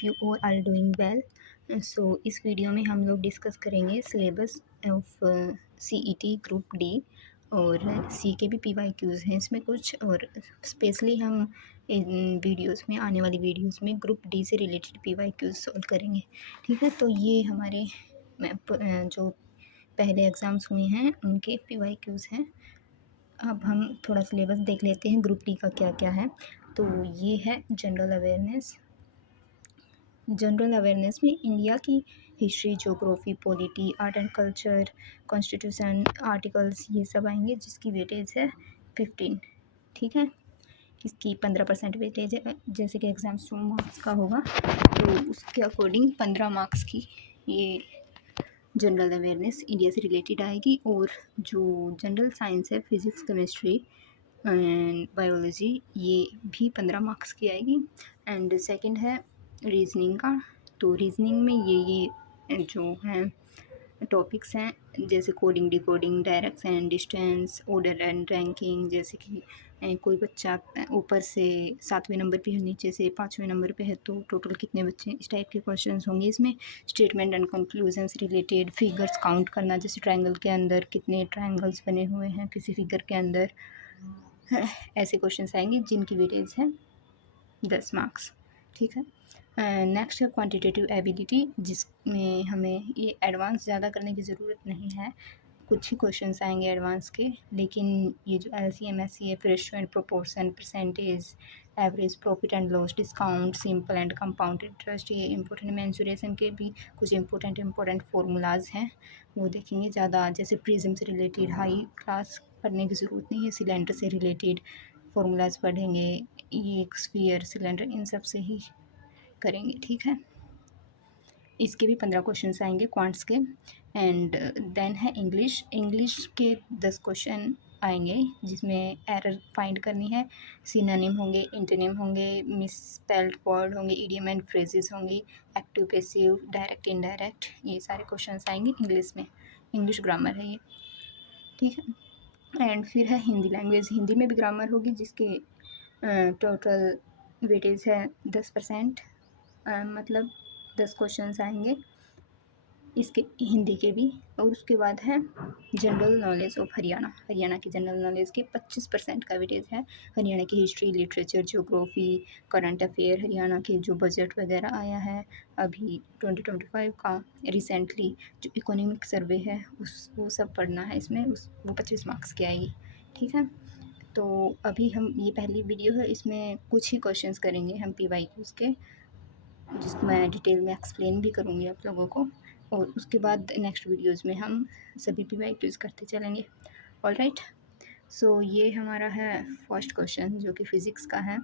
Hope you all are doing well. So इस video में हम लोग डिस्कस करेंगे syllabus of CET group D और सी के भी पीवाईक्यूज़ हैं इसमें कुछ, और स्पेशली हम इन वीडियोस में, आने वाली वीडियोस में ग्रुप डी से रिलेटेड पीवाईक्यूज़ सॉल्व करेंगे। ठीक है, तो ये हमारे जो पहले एग्ज़ाम्स हुए हैं उनके पीवाईक्यूज़ हैं। अब हम थोड़ा सिलेबस देख लेते हैं ग्रुप डी का क्या क्या है। तो ये है जनरल अवेयरनेस। जनरल अवेयरनेस में इंडिया की history, geography, polity, art and culture, constitution, articles, ये सब आएंगे, जिसकी वेटेज है 15। ठीक है, इसकी 15% वेटेज है। जैसे कि एग्ज़ाम 100 मार्क्स का होगा तो उसके अकॉर्डिंग 15 मार्क्स की ये जनरल अवेयरनेस इंडिया से रिलेटेड आएगी। और जो जनरल साइंस है, फिज़िक्स, केमिस्ट्री एंड बायोलॉजी, ये भी 15 मार्क्स की आएगी। एंड सेकंड है रीजनिंग का। तो रीजनिंग में ये जो हैं टॉपिक्स हैं, जैसे coding, decoding, direct and distance, order and ranking. जैसे कि कोई बच्चा ऊपर से 7वें नंबर पे है, नीचे से 5वें नंबर पे है, तो टोटल कितने बच्चे, इस टाइप के क्वेश्चंस होंगे इसमें। स्टेटमेंट एंड कंक्लूजन से रिलेटेड, फिगर्स काउंट करना, जैसे ट्रायंगल के अंदर कितने ट्रायंगल्स बने हुए हैं किसी फिगर के अंदर, ऐसे क्वेश्चंस आएंगे जिनकी वेटेज है 10 मार्क्स। ठीक है, नेक्स्ट है क्वांटिटेटिव एबिलिटी, जिसमें हमें ये एडवांस ज़्यादा करने की ज़रूरत नहीं है, कुछ ही क्वेश्चंस आएंगे एडवांस के। लेकिन ये जो LCM, HCF, ratio and proportion, percentage, average, profit and loss, discount, simple and compound interest, ये इंपॉर्टेंट, मेंसुरेशन के भी कुछ इंपॉर्टेंट फार्मूलाज हैं, वो देखेंगे ज़्यादा। जैसे प्रिज्म से रिलेटेड हाई क्लास पढ़ने की ज़रूरत नहीं है, सिलेंडर से रिलेटेड फार्मूलाज पढ़ेंगे, ये स्फीयर, सिलेंडर, इन सब से ही करेंगे। ठीक है, इसके भी 15 क्वेश्चंस आएंगे क्वांट्स के। एंड देन है इंग्लिश। इंग्लिश के 10 क्वेश्चन आएंगे, जिसमें एरर फाइंड करनी है, सिनोनिम होंगे, इंटोनिम होंगे, मिसस्पेल्ड वर्ड होंगे, इडियम एंड फ्रेजेस होंगी, एक्टिव, पैसिव, डायरेक्ट, इनडायरेक्ट, ये सारे क्वेश्चंस आएंगे इंग्लिश में। इंग्लिश ग्रामर है ये। ठीक है, एंड फिर है हिंदी लैंग्वेज। हिंदी में भी ग्रामर होगी, जिसके टोटल वेटेज है 10%, मतलब 10 क्वेश्चंस आएंगे इसके, हिंदी के भी। और उसके बाद है general knowledge of Haryana. Haryana की जनरल नॉलेज के 25% का वेटेज है। हरियाणा की history, literature, geography, current affair, Haryana के जो बजट वगैरह आया है अभी 2025 का, रिसेंटली जो इकोनॉमिक सर्वे है वो सब पढ़ना है इसमें, वो 25 मार्क्स की आएगी। ठीक है, तो अभी हम, ये पहली वीडियो है, इसमें कुछ ही क्वेश्चंस करेंगे हम पीवाईक्यूज़ के, जिसको मैं डिटेल में एक्सप्लेन भी करूँगी आप लोगों को। और उसके बाद नेक्स्ट वीडियोज़ में हम सभी पीवाईक्यूज़ करते चलेंगे। ऑलराइट, सो ये हमारा है फर्स्ट क्वेश्चन, जो कि फिज़िक्स का है।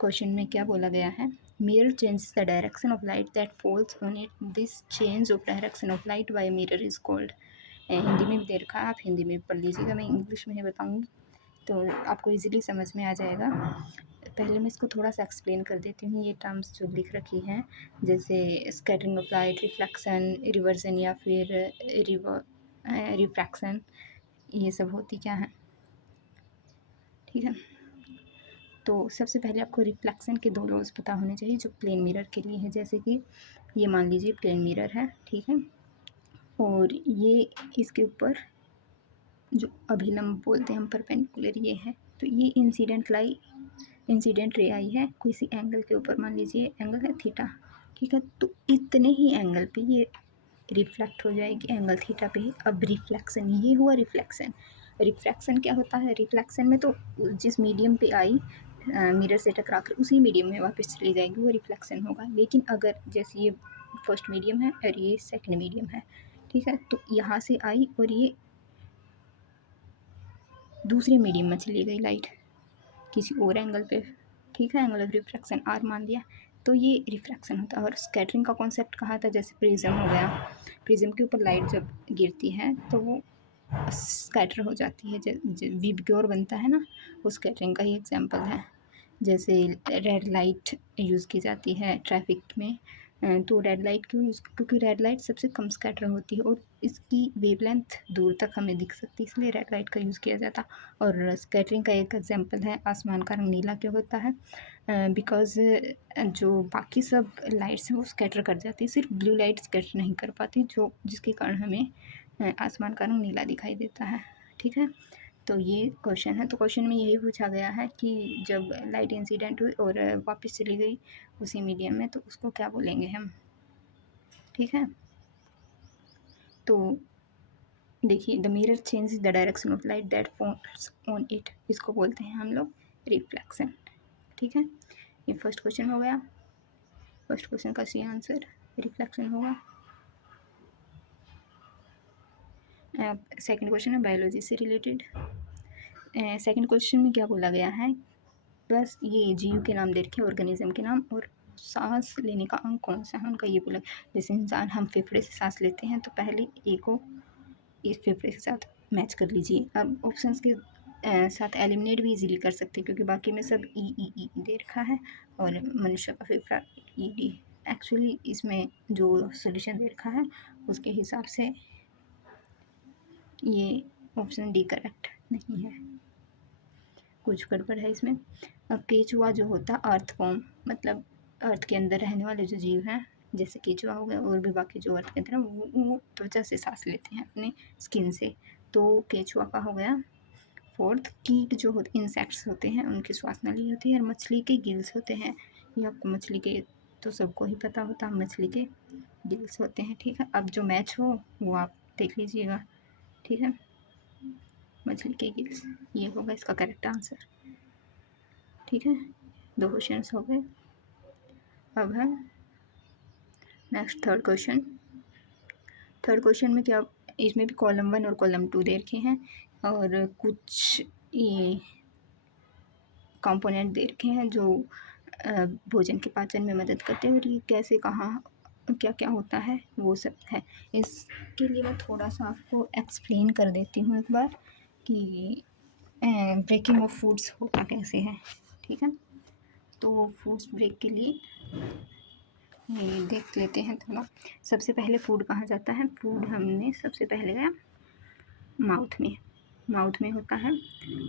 क्वेश्चन में क्या बोला गया है, mirror changes the direction of light that falls on it, this change of direction of light by mirror is called. Hindi में भी दे रखा है, आप हिंदी में पढ़ लीजिएगा, मैं इंग्लिश में ही बताऊँगी तो आपको इजीली समझ में आ जाएगा। पहले मैं इसको थोड़ा सा एक्सप्लेन कर देती हूँ, ये टर्म्स जो लिख रखी हैं, जैसे scattering of light, reflection, reversion या फिर रिफ्रैक्शन, ये सब होती क्या है। ठीक है, तो सबसे पहले आपको रिफ्लेक्शन के 2 लॉज पता होने चाहिए, जो प्लेन मिरर के लिए है। जैसे कि ये मान लीजिए प्लेन मिरर है, ठीक है, और ये इसके ऊपर जो अभिलंब बोलते हैं हम, परपेंडिकुलर ये है, तो ये इंसिडेंट रे आई है किसी एंगल के ऊपर, मान लीजिए एंगल है थीटा। ठीक है, तो इतने ही एंगल पे ये रिफ्लेक्ट हो जाएगी, एंगल थीटा पे ही। अब रिफ्लेक्शन, ये हुआ रिफ्लेक्शन। रिफ्लेक्शन क्या होता है, रिफ्लेक्शन में तो जिस मीडियम पे आई मिरर से टकरा कर उसी मीडियम में वापस चली जाएगी, वो रिफ्लेक्शन होगा। लेकिन अगर जैसे ये फर्स्ट मीडियम है और ये सेकंड मीडियम है, ठीक है, तो यहाँ से आई और ये दूसरे मीडियम में चली गई लाइट किसी और एंगल पे, ठीक है, एंगल ऑफ रिफ्रैक्शन आर मान दिया, तो ये रिफ्रैक्शन होता है। और स्कैटरिंग का कॉन्सेप्ट कहा था, जैसे प्रिज्म हो गया, प्रिज्म के ऊपर लाइट जब गिरती है तो वो स्कैटर हो जाती है, विबग्योर बनता है ना, वो स्कैटरिंग का ही एग्जाम्पल है। जैसे रेड लाइट यूज़ की जाती है ट्रैफिक में, तो रेड लाइट क्यों यूज़, क्योंकि रेड लाइट सबसे कम स्कैटर होती है और इसकी वेवलेंथ दूर तक हमें दिख सकती है, इसलिए रेड लाइट का यूज़ किया जाता। और स्कैटरिंग का एक एग्जांपल है आसमान का रंग नीला क्यों होता है, बिकॉज़ जो बाकी सब लाइट्स हैं वो स्कैटर कर जाती है, सिर्फ ब्लू लाइट स्कैटर नहीं कर पाती, जो जिसके कारण हमें आसमान का रंग नीला दिखाई देता है। ठीक है, तो ये क्वेश्चन है। तो क्वेश्चन में यही पूछा गया है कि जब लाइट इंसिडेंट हुई और वापस चली गई उसी मीडियम में, तो उसको क्या बोलेंगे हम। ठीक है, तो देखिए, the mirror change the direction of light that falls on it, इसको बोलते हैं हम लोग रिफ्लेक्शन। ठीक है, ये फर्स्ट क्वेश्चन हो गया। फर्स्ट क्वेश्चन का सी आंसर रिफ्लेक्शन होगा। सेकंड क्वेश्चन है बायोलॉजी से रिलेटेड। सेकंड क्वेश्चन में क्या बोला गया है, बस ये जीव के नाम दे रखे, ऑर्गेनिज्म के नाम, और सांस लेने का अंग कौन सा है उनका ये बोला। जैसे इंसान हम फेफड़े से सांस लेते हैं, तो पहले ए को इस फेफड़े के साथ मैच कर लीजिए। अब ऑप्शंस के साथ एलिमिनेट भी इजीली कर सकते हैं, क्योंकि बाकी में सब ई दे रखा है और मनुष्य का फेफड़ा ई डी। एक्चुअली इसमें जो सोल्यूशन दे रखा है उसके हिसाब से ये ऑप्शन डी करेक्ट नहीं है, कुछ गड़बड़ है इसमें। अब केचुआ जो होता है अर्थ फॉर्म, मतलब अर्थ के अंदर रहने वाले जो जीव हैं, जैसे केचुआ हो गया और भी बाकी जो अर्थ के अंदर हैं, वो त्वचा से सांस लेते हैं अपने स्किन से, तो केचुआ का हो गया। फोर्थ, कीट जो होते इंसेक्ट्स होते हैं उनकी श्वास नली होती है, और मछली के गिल्स होते हैं। ये आपको मछली के तो सबको ही पता होता है, मछली के गिल्स होते हैं। ठीक है, अब जो मैच हो वो आप देख लीजिएगा। ठीक है, मछली के गिल्स, ये होगा इसका करेक्ट आंसर। ठीक है, 2 क्वेश्चन हो गए। अब है next third question. Third question में क्या, इसमें भी कॉलम 1 और कॉलम 2 दे रखे हैं और कुछ ये कंपोनेंट दे रखे हैं जो भोजन के पाचन में मदद करते हैं, और ये कैसे कहाँ क्या क्या होता है वो सब है। इसके लिए मैं थोड़ा सा आपको एक्सप्लेन कर देती हूँ एक बार कि ब्रेकिंग ऑफ फूड्स होता कैसे है। ठीक है, तो फूड्स ब्रेक के लिए ये देख लेते हैं थोड़ा। सबसे पहले फूड कहाँ जाता है, फूड हमने सबसे पहले गया माउथ में। माउथ में होता है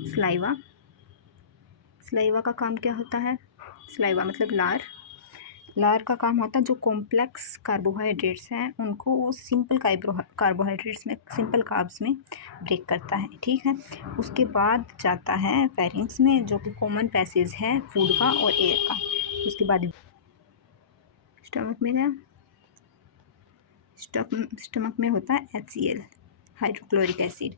स्लाइवा। स्लाइवा का काम क्या होता है, स्लाइवा मतलब लार। लार का काम होता है जो कॉम्प्लेक्स कार्बोहाइड्रेट्स हैं उनको वो सिंपल कार्बोहाइड्रेट्स में, सिंपल कार्ब्स में ब्रेक करता है। ठीक है, उसके बाद जाता है फेरिंग्स में, जो कि कॉमन पैसेज है फूड का और एयर का। उसके बाद स्टमक में गया, स्टमक में होता है HCl, hydrochloric acid.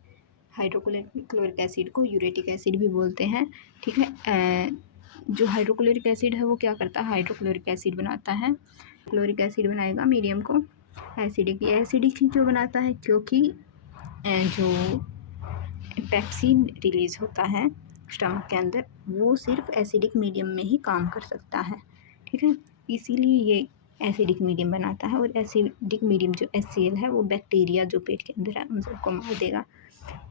Hydrochloric acid को यूरेटिक एसिड भी बोलते हैं। ठीक है, जो हाइड्रोक्लोरिक एसिड है वो क्या करता है, हाइड्रोक्लोरिक एसिड बनाता है। क्लोरिक एसिड बनाएगा मीडियम को एसिडिक। ये एसिडिक क्यों बनाता है, क्योंकि जो पैक्सिन रिलीज होता है स्टमक के अंदर वो सिर्फ एसिडिक मीडियम में ही काम कर सकता है। ठीक है, इसीलिए ये एसिडिक मीडियम बनाता है, और एसिडिक मीडियम जो HCl है वो बैक्टीरिया जो पेट के अंदर है उन सबको मार देगा।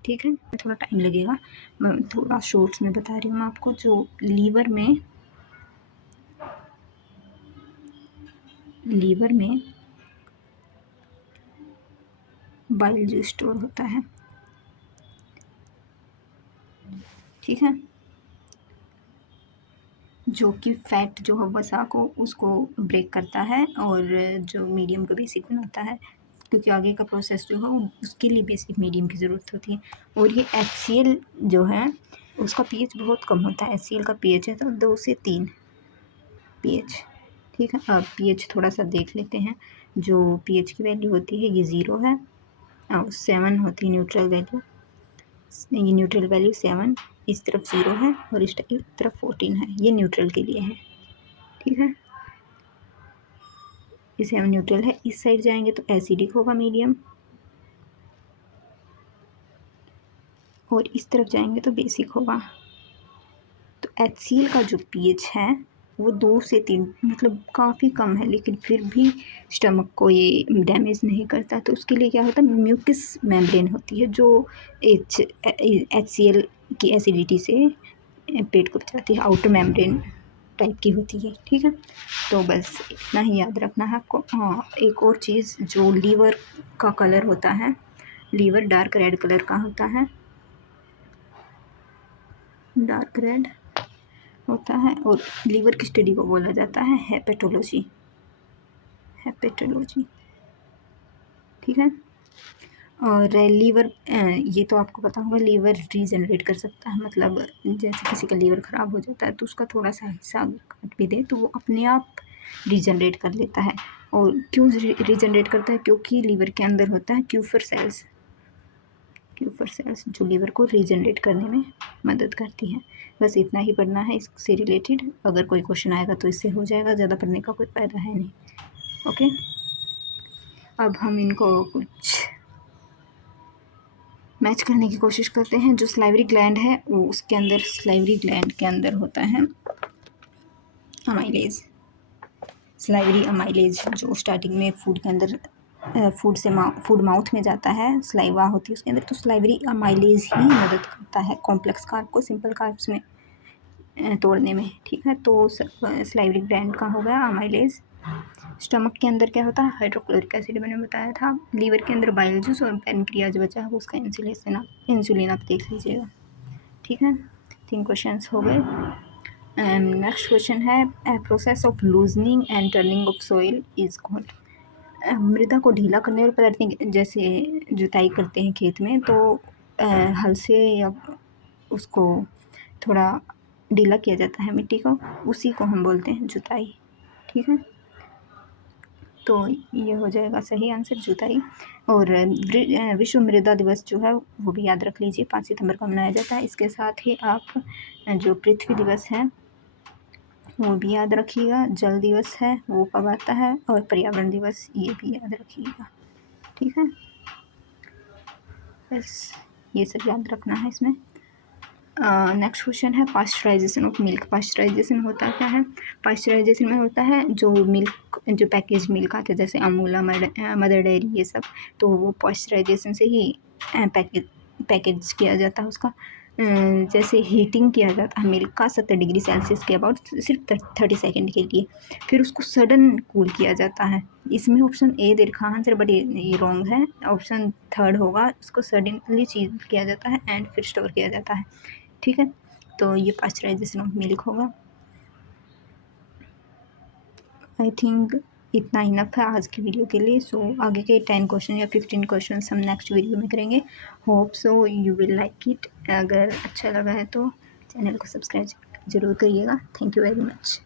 ठीक है, थोड़ा टाइम लगेगा, मैं थोड़ा शॉर्ट्स में बता रही हूँ आपको। जो लीवर में बाइल जो स्टोर होता है, ठीक है, जो कि फैट जो है वसा को उसको ब्रेक करता है और जो मीडियम को बेसिक बनाता है, क्योंकि आगे का प्रोसेस जो है उसके लिए बेसिक मीडियम की ज़रूरत होती है। और ये HCl जो है उसका pH बहुत कम होता है। HCl का pH है तो 2 से 3 pH। ठीक है, अब pH थोड़ा सा देख लेते हैं। जो pH की वैल्यू होती है ये 0 है और 7 होती है न्यूट्रल वैल्यू। ये न्यूट्रल वैल्यू 7, इस तरफ 0 है और इस तरफ 14 है, ये न्यूट्रल के लिए है। ठीक है, ये 7 न्यूट्रल है। इस साइड जाएंगे तो एसिडिक होगा मीडियम, और इस तरफ जाएंगे तो बेसिक होगा। तो HCl का जो pH है वो 2 से 3 मतलब काफ़ी कम है, लेकिन फिर भी स्टमक को ये डैमेज नहीं करता। तो उसके लिए क्या होता है, म्यूकस मेम्ब्रेन होती है जो HCl की एसिडिटी से पेट को बचाती है, आउटर मेम्ब्रेन टाइप की होती है, ठीक है। तो बस इतना ही याद रखना है आपको। हाँ, एक और चीज़, जो लीवर का कलर होता है, लीवर डार्क रेड कलर का होता है, डार्क रेड होता है। और लीवर की स्टडी को बोला जाता है हेपेटोलॉजी, हेपेटोलॉजी, ठीक है। और लीवर, ये तो आपको पता होगा, लीवर रीजनरेट कर सकता है, मतलब जैसे किसी का लीवर ख़राब हो जाता है तो उसका थोड़ा सा हिस्सा काट भी दे तो वो अपने आप रीजनरेट कर लेता है। और क्यों रीजनरेट करता है? क्योंकि लीवर के अंदर होता है क्यूफर सेल्स, क्यूफर सेल्स जो लीवर को रीजनरेट करने में मदद करती हैं। बस इतना ही पढ़ना है इससे रिलेटेड। अगर कोई क्वेश्चन आएगा तो इससे हो जाएगा, ज़्यादा पढ़ने का कोई फ़ायदा है नहीं। ओके, अब हम इनको कुछ मैच करने की कोशिश करते हैं। जो स्लाइवरी ग्लैंड है वो, उसके अंदर, स्लाइवरी ग्लैंड के अंदर होता है अमाइलेज, स्लाइवरी अमाइलेज, जो स्टार्टिंग में फूड के अंदर फूड माउथ में जाता है, स्लाइवा होती है उसके अंदर, तो स्लाइवरी अमाइलेज ही मदद करता है कॉम्प्लेक्स कार्ब को सिंपल कार्ब्स में तोड़ने में, ठीक है। तो स्लाइवरी ग्लैंड का हो गया अमाइलेज। स्टमक के अंदर क्या होता है? हाइड्रोक्लोरिक एसिड, मैंने बताया था। लीवर के अंदर बाइल जूस और पैनक्रियाज बचा है, उसका इंसुलिन आप देख लीजिएगा, ठीक है। 3 क्वेश्चंस हो गए। नेक्स्ट क्वेश्चन है, process of loosening and turning of soil is called. मृदा को ढीला करने और पलटने, जैसे जुताई करते हैं खेत में तो हल से या उसको थोड़ा ढीला किया जाता है मिट्टी को, उसी को हम बोलते हैं जुताई, ठीक है। तो ये हो जाएगा सही आंसर, जुताई। और विश्व मृदा दिवस जो है वो भी याद रख लीजिए, 5 सितंबर को मनाया जाता है। इसके साथ ही आप जो पृथ्वी दिवस है वो भी याद रखिएगा, जल दिवस है वो कब आता है, और पर्यावरण दिवस ये भी याद रखिएगा, ठीक है। बस ये सब याद रखना है इसमें। नेक्स्ट क्वेश्चन है पास्चराइजेशन ऑफ मिल्क। पास्चराइजेशन होता क्या है? पास्चराइजेशन में होता है जो मिल्क, जो पैकेज मिल्क आते हैं जैसे अमूल, मदर डेयरी, ये सब, तो वो पास्चराइजेशन से ही पैकेज किया जाता है उसका। जैसे हीटिंग किया जाता है मिल्क का 70 डिग्री सेल्सियस के अबाउट, सिर्फ 30 सेकेंड के लिए, फिर उसको सडन कूल किया जाता है। इसमें ऑप्शन ए दे रखा आंसर, बट ये रॉन्ग है। ऑप्शन थर्ड होगा, उसको सडनली चीज किया जाता है एंड फिर स्टोर किया जाता है, ठीक है। तो ये पास्चराइजेशन ऑफ मिल्क होगा। आई थिंक इतना इनफ है आज की वीडियो के लिए। सो आगे के 10 क्वेश्चन या 15 क्वेश्चन हम नेक्स्ट वीडियो में करेंगे। Hope so you will like it. अगर अच्छा लगा है तो चैनल को सब्सक्राइब ज़रूर करिएगा। Thank you very much.